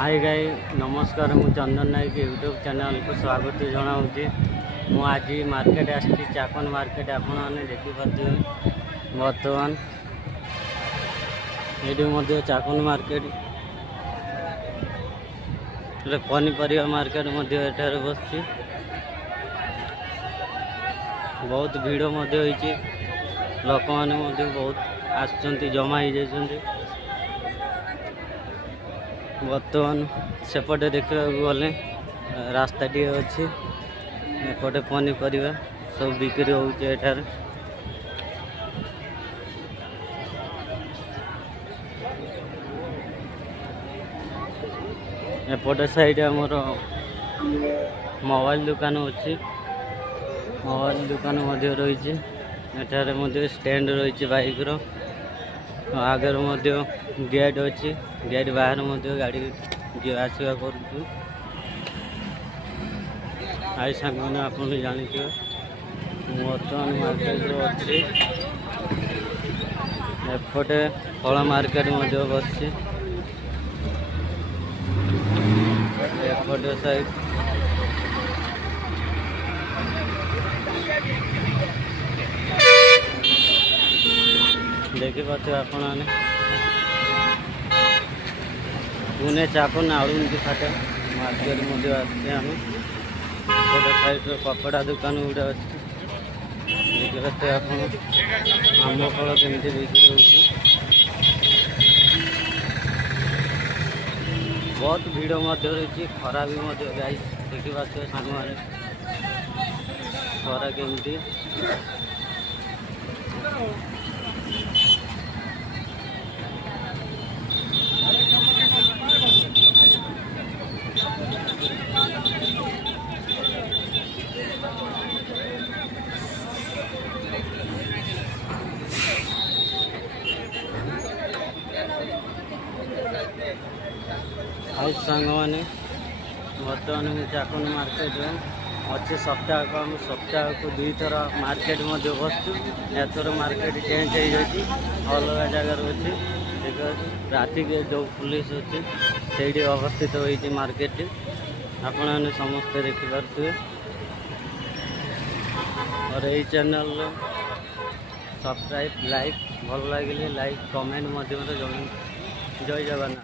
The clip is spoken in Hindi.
हाय गाई नमस्कार मु चंदन नायक यूट्यूब चैनल को स्वागत जनाऊँगी। मु आज मार्केट आसी चाकन मार्केट आपने देखिपे बर्तमान ये चाकन मार्केट पनीपरिया मार्केट बस बहुत भीड़ लोक मैंने बहुत आसुँच जमा हो जाती। बर्तमान सेपटे देखा गले रास्ता टी अच्छी एपटे पनीपरिया सब बिक्री होचे। एपटे साइड आमर मोबाइल दुकान अच्छी मोबाइल दुकान रही एठारे स्टैंड रही बाइक रो आगे गेट अच्छी गेट बाहर गाड़ी आसवा कर आई सांग मैंने आप जानी बर्तमान मार्केट अच्छी एपटे फल मार्केट बस एपटे साइड देखी पाते आपण पुणे चाकन आलू फाटे मार्केट आसते आम गोटे साइड कपड़ा दुकान गुड़ा अच्छे देखी पाते आप आम फल केमती बिक्री हो बहुत भीड़ रही खरा भी गाई देखी पाते सांग मैंने खरा केमती हाई सांग मैंने बर्तमान मुझे चाकन मार्केट अच्छे सप्ताह को हम सप्ताह को 2 थर मार्केट बसु एथर मार्केट चेंज हो जाती अलग जगार अच्छी ट्राफिक जो पुलिस अच्छी से अवस्थित होती मार्केट आपण मैंने समस्ते देखिपे और यही चैनल सब्सक्राइब लाइक भल लगे लाइक कमेंट जय जगन्नाथ।